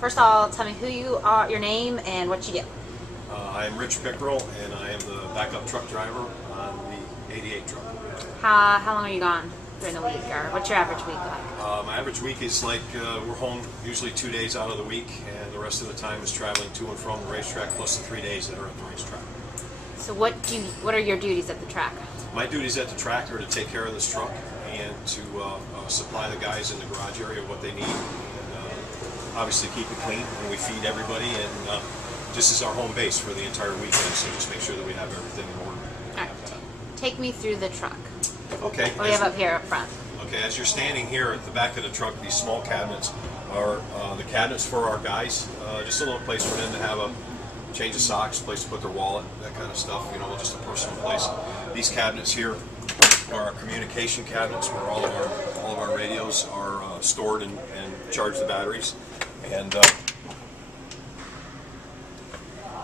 First of all, tell me who you are, your name, and what you do. I am Rich Pickrell, and I am the backup truck driver on the 88 truck. How long are you gone during the week, or what's your average week like? My average week is like we're home usually 2 days out of the week, and the rest of the time is traveling to and from the racetrack, plus the 3 days that are at the racetrack. So what are your duties at the track? My duties at the track are to take care of this truck and to supply the guys in the garage area what they need, and obviously keep it clean, and we feed everybody, and this is our home base for the entire weekend, so just make sure that we have everything in order. All right. Take me through the truck. Okay. What do we have up here up front? Okay, as you're standing here at the back of the truck, these small cabinets are the cabinets for our guys. Just a little place for them to have a change of socks, place to put their wallet, that kind of stuff, you know, just a personal place. These cabinets here are our communication cabinets where all of our radios are stored and charge the batteries. And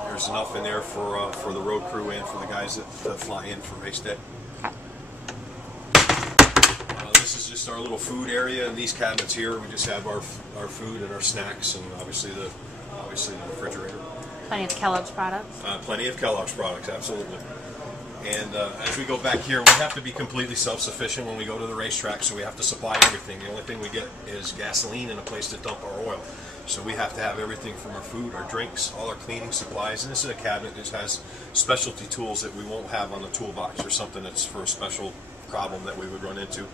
there's enough in there for the road crew and for the guys that fly in for race day. This is just our little food area. In these cabinets here, we just have our food and our snacks, and obviously the refrigerator. Plenty of Kellogg's products? Plenty of Kellogg's products, absolutely. And as we go back here, we have to be completely self-sufficient when we go to the racetrack, so we have to supply everything. The only thing we get is gasoline and a place to dump our oil. So we have to have everything from our food, our drinks, all our cleaning supplies. And this is a cabinet that has specialty tools that we won't have on the toolbox, or something that's for a special problem that we would run into.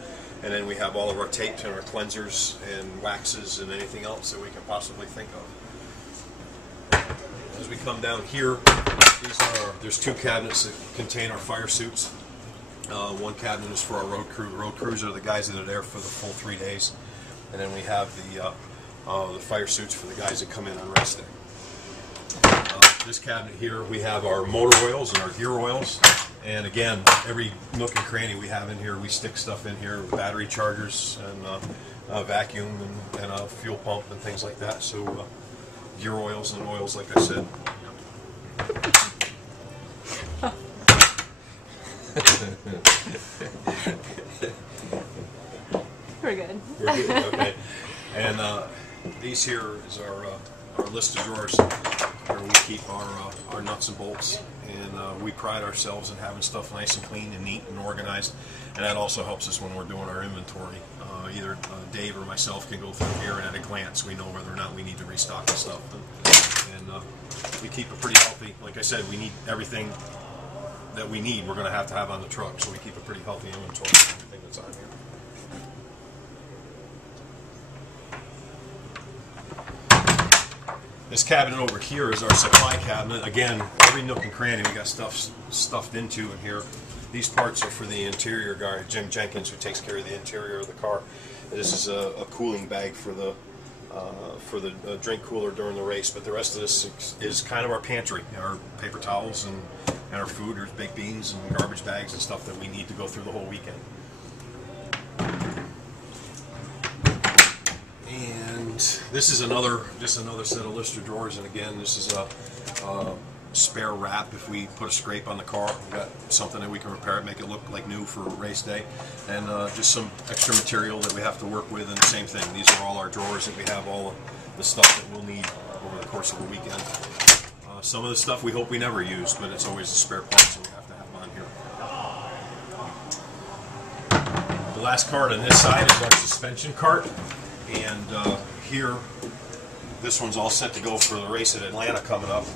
And then we have all of our tapes and our cleansers and waxes and anything else that we can possibly think of. As we come down here, there's two cabinets that contain our fire suits. One cabinet is for our road crew. Road crews are the guys that are there for the full 3 days. And then we have the fire suits for the guys that come in on rest day. This cabinet here, we have our motor oils and our gear oils. And again, every nook and cranny we have in here, we stick stuff in here, battery chargers and a vacuum and a fuel pump and things like that. So gear oils and oils, like I said. We're good. We're good, okay. And these here is our list of drawers where we keep our nuts and bolts, and we pride ourselves in having stuff nice and clean and neat and organized, and that also helps us when we're doing our inventory. Either Dave or myself can go through here, and at a glance we know whether or not we need to restock the stuff, and we keep it pretty healthy. Like I said, we need everything that we need, we're going to have on the truck, so we keep a pretty healthy inventory of everything that's on here. This cabinet over here is our supply cabinet. Again, every nook and cranny we got stuff stuffed into in here. These parts are for the interior guy, Jim Jenkins, who takes care of the interior of the car. This is a cooling bag for the drink cooler during the race, but the rest of this is kind of our pantry, our paper towels and our food. There's baked beans and garbage bags and stuff that we need to go through the whole weekend. And this is just another set of lister drawers, and again, this is a spare wrap if we put a scrape on the car. We've got something that we can repair it, make it look like new for race day, and just some extra material that we have to work with, and the same thing. These are all our drawers that we have all of the stuff that we'll need over the course of the weekend. Some of the stuff we hope we never use, but it's always a spare part, so we have to have on here. The last cart on this side is our suspension cart, and here, this one's all set to go for the race at Atlanta coming up.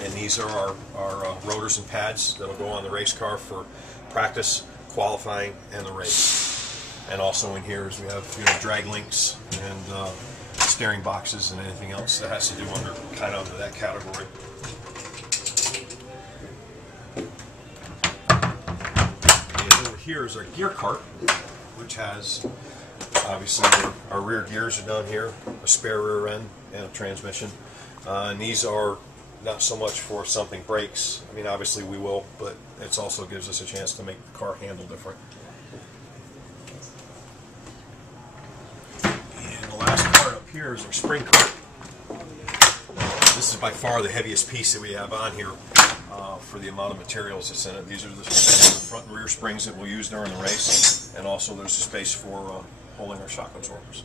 And these are our rotors and pads that'll go on the race car for practice, qualifying, and the race. And also in here is we have drag links and steering boxes and anything else that has to do under that category. And over here is our gear cart, which has obviously our rear gears are down here, a spare rear end, and a transmission. And these are not so much for if something breaks. I mean, obviously we will, but it also gives us a chance to make the car handle different. And the last part up here is our spring cart. This is by far the heaviest piece that we have on here for the amount of materials that's in it. These are the front and rear springs that we'll use during the race, and also there's a space for holding our shock absorbers.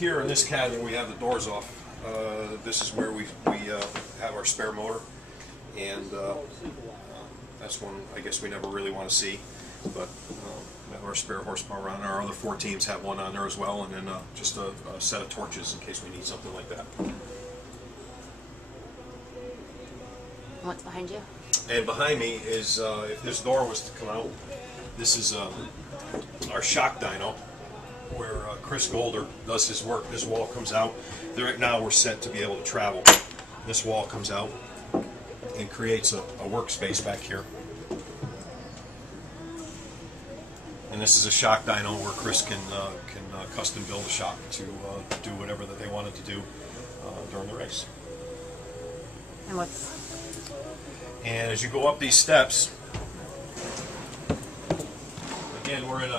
here in this cabin, we have the doors off. This is where we have our spare motor, and that's one I guess we never really want to see. But we have our spare horsepower on. Our other 4 teams have one on there as well, and then just a set of torches in case we need something like that. What's behind you? And behind me is, if this door was to come out, this is our shock dyno, where Chris Golder does his work. This wall comes out. Right now we're set to be able to travel. This wall comes out and creates a workspace back here. And this is a shock dyno where Chris can custom build a shock to do whatever that they wanted to do during the race. And as you go up these steps, again, we're in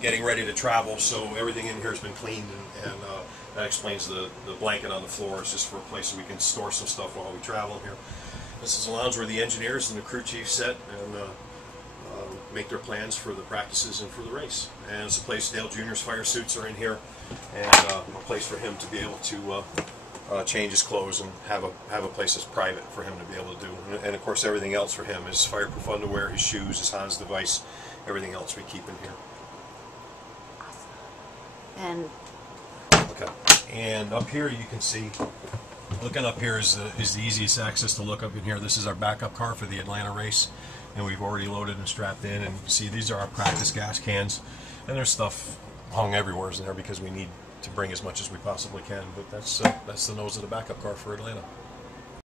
getting ready to travel, so everything in here has been cleaned, and that explains the blanket on the floor. It's just for a place so we can store some stuff while we travel here. This is a lounge where the engineers and the crew chief sit and make their plans for the practices and for the race. And it's a place, Dale Jr.'s fire suits are in here, and a place for him to be able to change his clothes and have a place that's private for him to be able to do. And of course everything else for him, his fireproof underwear, his shoes, his Hans device, everything else we keep in here. And okay. And up here you can see, looking up here is the easiest access to look up in here. This is our backup car for the Atlanta race, and we've already loaded and strapped in. And you can see these are our practice gas cans, and there's stuff hung everywhere in there because we need to bring as much as we possibly can. But that's the nose of the backup car for Atlanta.